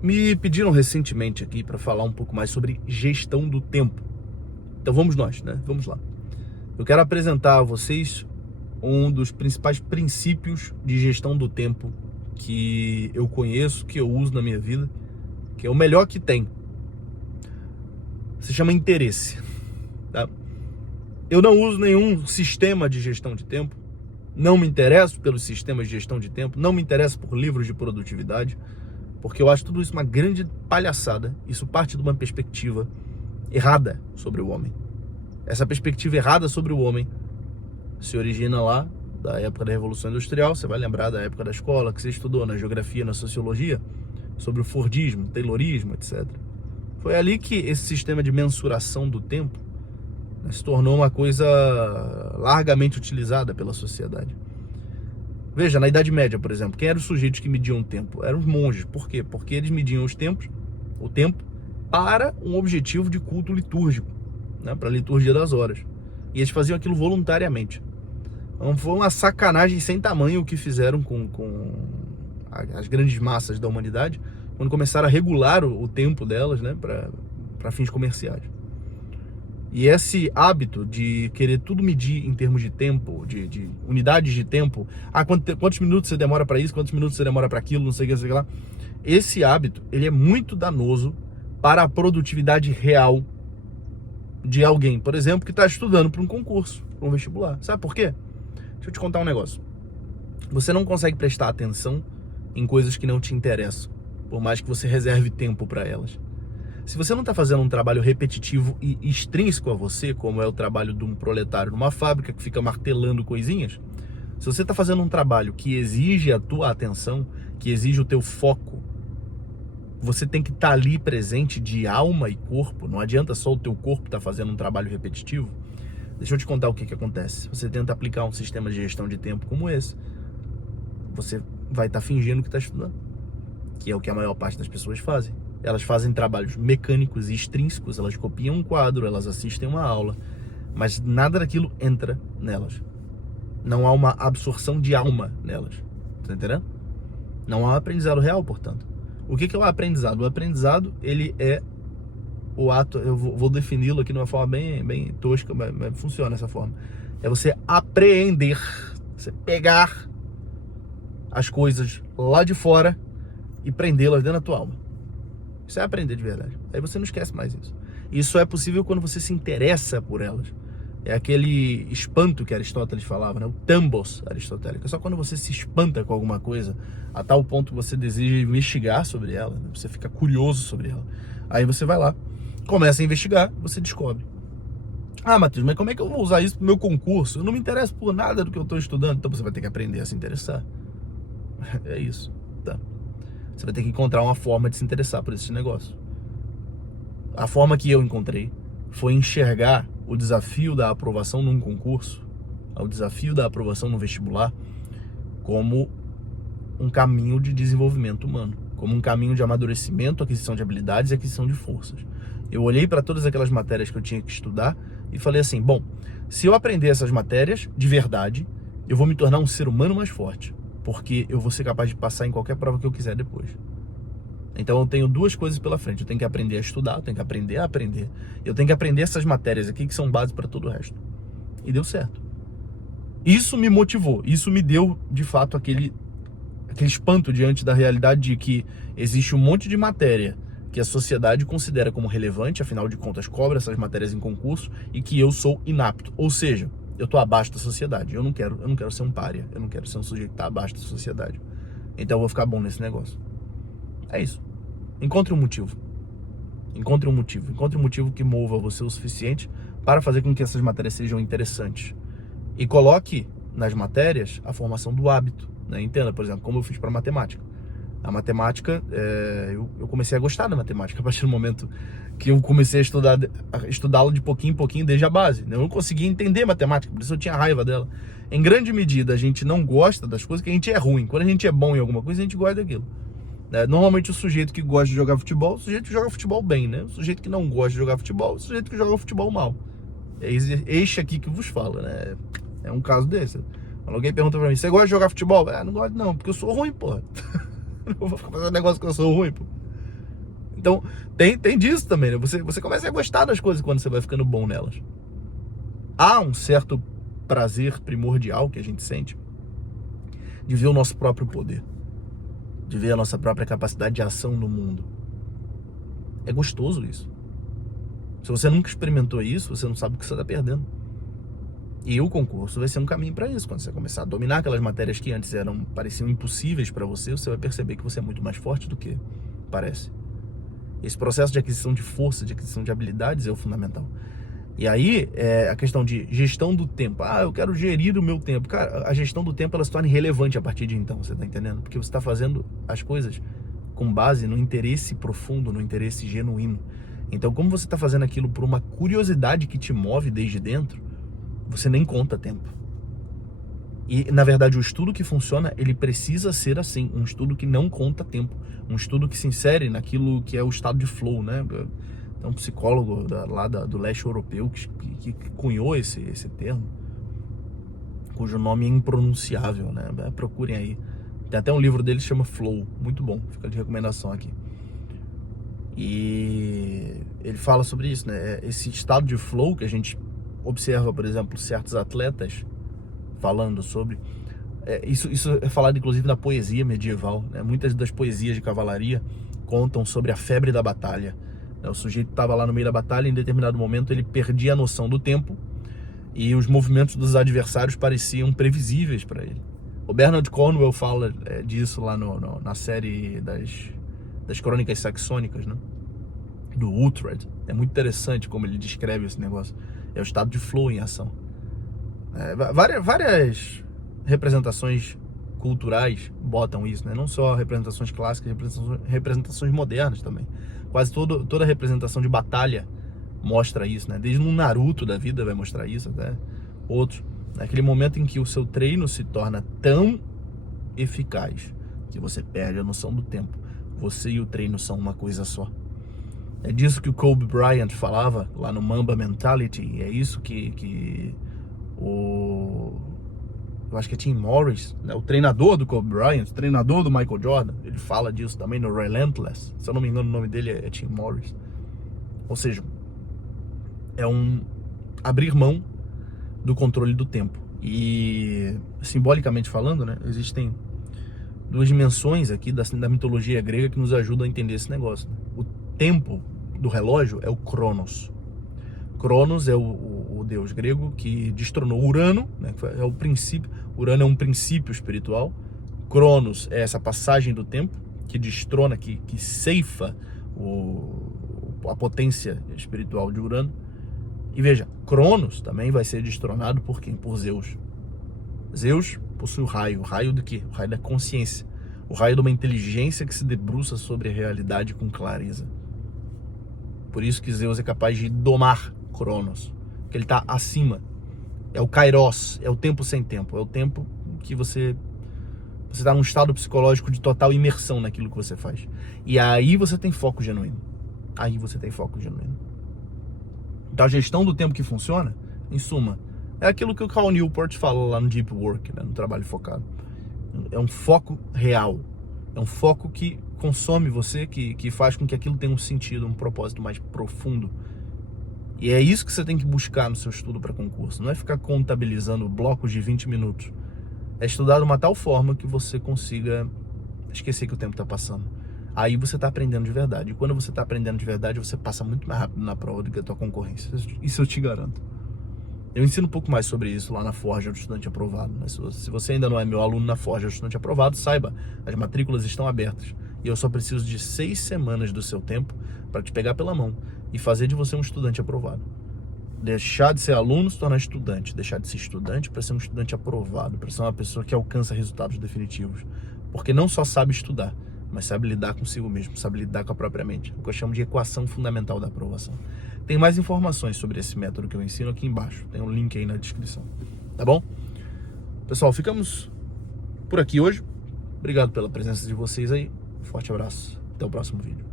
Me pediram recentemente aqui para falar um pouco mais sobre gestão do tempo. Então vamos nós, né? Vamos lá. Eu quero apresentar a vocês um dos principais princípios de gestão do tempo que eu conheço, que eu uso na minha vida, que é o melhor que tem. Se chama interesse, tá? Eu não uso nenhum sistema de gestão de tempo, não me interesso pelos sistemas de gestão de tempo, não me interesso por livros de produtividade, porque eu acho tudo isso uma grande palhaçada. Isso parte de uma perspectiva errada sobre o homem. Essa perspectiva errada sobre o homem se origina lá da época da Revolução Industrial. Você vai lembrar da época da escola, que você estudou na geografia, na sociologia, sobre o Fordismo, Taylorismo, etc. Foi ali que esse sistema de mensuração do tempo, né, se tornou uma coisa largamente utilizada pela sociedade. Veja, na Idade Média, por exemplo, quem eram os sujeitos que mediam o tempo? Eram os monges. Por quê? Porque eles mediam o tempo, para um objetivo de culto litúrgico, né, para a liturgia das horas. E eles faziam aquilo voluntariamente. Então foi uma sacanagem sem tamanho o que fizeram com as grandes massas da humanidade, quando começaram a regular o tempo delas, né, para fins comerciais. E esse hábito de querer tudo medir em termos de tempo, de unidades de tempo, quantos minutos você demora para isso, quantos minutos você demora para aquilo, não sei o que, não sei o que lá. Esse hábito, ele é muito danoso para a produtividade real de alguém, por exemplo, que está estudando para um concurso, para um vestibular. Sabe por quê? Deixa eu te contar um negócio. Você não consegue prestar atenção em coisas que não te interessam, por mais que você reserve tempo para elas. Se você não está fazendo um trabalho repetitivo e extrínseco a você, como é o trabalho de um proletário numa fábrica que fica martelando coisinhas, se você está fazendo um trabalho que exige a tua atenção, que exige o teu foco, você tem que estar ali presente de alma e corpo. Não adianta só o teu corpo estar fazendo um trabalho repetitivo. Deixa eu te contar o que acontece. Você tenta aplicar um sistema de gestão de tempo como esse, você vai estar fingindo que está estudando, que é o que a maior parte das pessoas fazem. Elas fazem trabalhos mecânicos e extrínsecos, elas copiam um quadro, elas assistem uma aula, mas nada daquilo entra nelas. Não há uma absorção de alma nelas, tá entendendo? Não há aprendizado real, portanto. O que é o aprendizado? O aprendizado, ele é o ato, eu vou defini-lo aqui de uma forma bem tosca, mas funciona dessa forma. É você apreender, você pegar as coisas lá de fora e prendê-las dentro da tua alma. Isso é aprender de verdade. Aí você não esquece mais isso. Isso é possível quando você se interessa por elas. É aquele espanto que Aristóteles falava, né? O thambos aristotélico. É só quando você se espanta com alguma coisa, a tal ponto que você deseja investigar sobre ela, né? Você fica curioso sobre ela. Aí você vai lá, começa a investigar, você descobre. Ah, Matheus, mas como é que eu vou usar isso pro meu concurso? Eu não me interesso por nada do que eu estou estudando. Então você vai ter que aprender a se interessar. É isso, tá? Você vai ter que encontrar uma forma de se interessar por esse negócio. A forma que eu encontrei foi enxergar o desafio da aprovação num concurso, o desafio da aprovação no vestibular, como um caminho de desenvolvimento humano, como um caminho de amadurecimento, aquisição de habilidades e aquisição de forças. Eu olhei para todas aquelas matérias que eu tinha que estudar e falei assim, bom, se eu aprender essas matérias de verdade, eu vou me tornar um ser humano mais forte, porque eu vou ser capaz de passar em qualquer prova que eu quiser depois. Então eu tenho duas coisas pela frente. Eu tenho que aprender a estudar, eu tenho que aprender a aprender. Eu tenho que aprender essas matérias aqui que são base para todo o resto. E deu certo. Isso me motivou, isso me deu, de fato, aquele espanto diante da realidade de que existe um monte de matéria que a sociedade considera como relevante, afinal de contas cobra essas matérias em concurso, e que eu sou inapto. Ou seja, eu estou abaixo da sociedade. Eu não quero ser um pária, eu não quero ser um sujeito que está abaixo da sociedade. Então eu vou ficar bom nesse negócio. É isso. Encontre um motivo. Encontre um motivo que mova você o suficiente para fazer com que essas matérias sejam interessantes. E coloque nas matérias a formação do hábito, né? Entenda, por exemplo, como eu fiz para matemática. A matemática, eu comecei a gostar da matemática a partir do momento que eu comecei a estudá-la de pouquinho em pouquinho desde a base. Eu não conseguia entender matemática, por isso eu tinha raiva dela. Em grande medida, a gente não gosta das coisas que a gente é ruim. Quando a gente é bom em alguma coisa, a gente gosta daquilo. Normalmente o sujeito que gosta de jogar futebol, o sujeito que joga futebol bem, né? O sujeito que não gosta de jogar futebol, o sujeito que joga futebol mal. É este aqui que vos fala, né? É um caso desse. Quando alguém pergunta pra mim, você gosta de jogar futebol? Não gosto não, porque eu sou ruim, porra. Não vou ficar fazendo negócio que eu sou ruim, pô. Então, tem disso também, né? Você começa a gostar das coisas quando você vai ficando bom nelas. Há um certo prazer primordial que a gente sente de ver o nosso próprio poder, de ver a nossa própria capacidade de ação no mundo. É gostoso isso. Se você nunca experimentou isso, você não sabe o que você está perdendo. E o concurso vai ser um caminho para isso. Quando você começar a dominar aquelas matérias que antes pareciam impossíveis para você, você vai perceber que você é muito mais forte do que parece. Esse processo de aquisição de força, de aquisição de habilidades é o fundamental. E aí, a questão de gestão do tempo. Eu quero gerir o meu tempo. Cara, a gestão do tempo ela se torna irrelevante a partir de então, você tá entendendo? Porque você está fazendo as coisas com base no interesse profundo, no interesse genuíno. Então, como você está fazendo aquilo por uma curiosidade que te move desde dentro, você nem conta tempo. E, na verdade, o estudo que funciona, ele precisa ser assim, um estudo que não conta tempo, um estudo que se insere naquilo que é o estado de flow, né? Tem um psicólogo do leste europeu que cunhou esse termo, cujo nome é impronunciável, né? Procurem aí. Tem até um livro dele que chama Flow, muito bom, fica de recomendação aqui. E ele fala sobre isso, né? Esse estado de flow que a gente observa, por exemplo, certos atletas falando sobre. Isso é falado inclusive na poesia medieval, né? Muitas das poesias de cavalaria contam sobre a febre da batalha. O sujeito estava lá no meio da batalha, em determinado momento ele perdia a noção do tempo e os movimentos dos adversários pareciam previsíveis para ele. O Bernard Cornwell fala disso lá na série das Crônicas Saxônicas, né? Do Uhtred. É muito interessante como ele descreve esse negócio. É o estado de flow em ação. Várias representações culturais botam isso, né? Não só representações clássicas, representações modernas também. Quase toda representação de batalha mostra isso, né? Desde um Naruto da vida vai mostrar isso, até outros. Naquele momento em que o seu treino se torna tão eficaz que você perde a noção do tempo. Você e o treino são uma coisa só. É disso que o Kobe Bryant falava lá no Mamba Mentality. É isso que eu acho que é Tim Morris, né, o treinador do Kobe Bryant, o treinador do Michael Jordan, ele fala disso também no Relentless. Se eu não me engano, o nome dele é Tim Morris. Ou seja, é um abrir mão do controle do tempo. E simbolicamente falando, né, existem duas dimensões aqui da mitologia grega que nos ajudam a entender esse negócio, né? O tempo do relógio é o Cronos. Cronos é o deus grego que destronou Urano, né? É o princípio. Urano é um princípio espiritual. Cronos é essa passagem do tempo que destrona, que ceifa a potência espiritual de Urano. E veja, Cronos também vai ser destronado por quem? Por Zeus. Zeus possui o raio do quê? O raio da consciência, o raio de uma inteligência que se debruça sobre a realidade com clareza. Por isso que Zeus é capaz de domar Cronos, porque ele está acima. É o Kairos, é o tempo sem tempo, é o tempo que você está num estado psicológico de total imersão naquilo que você faz. E aí você tem foco genuíno. Então a gestão do tempo que funciona, em suma, é aquilo que o Cal Newport fala lá no Deep Work, né, no trabalho focado. É um foco real. É um foco que consome você, que faz com que aquilo tenha um sentido, um propósito mais profundo. E é isso que você tem que buscar no seu estudo para concurso. Não é ficar contabilizando blocos de 20 minutos. É estudar de uma tal forma que você consiga esquecer que o tempo está passando. Aí você está aprendendo de verdade. E quando você está aprendendo de verdade, você passa muito mais rápido na prova do que a tua concorrência. Isso eu te garanto. Eu ensino um pouco mais sobre isso lá na Forja do Estudante Aprovado. Mas se você ainda não é meu aluno na Forja do Estudante Aprovado, saiba, as matrículas estão abertas. E eu só preciso de 6 semanas do seu tempo para te pegar pela mão e fazer de você um estudante aprovado. Deixar de ser aluno, se tornar estudante. Deixar de ser estudante para ser um estudante aprovado, para ser uma pessoa que alcança resultados definitivos. Porque não só sabe estudar, mas sabe lidar consigo mesmo, sabe lidar com a própria mente. O que eu chamo de equação fundamental da aprovação. Tem mais informações sobre esse método que eu ensino aqui embaixo. Tem um link aí na descrição. Tá bom? Pessoal, ficamos por aqui hoje. Obrigado pela presença de vocês aí. Forte abraço. Até o próximo vídeo.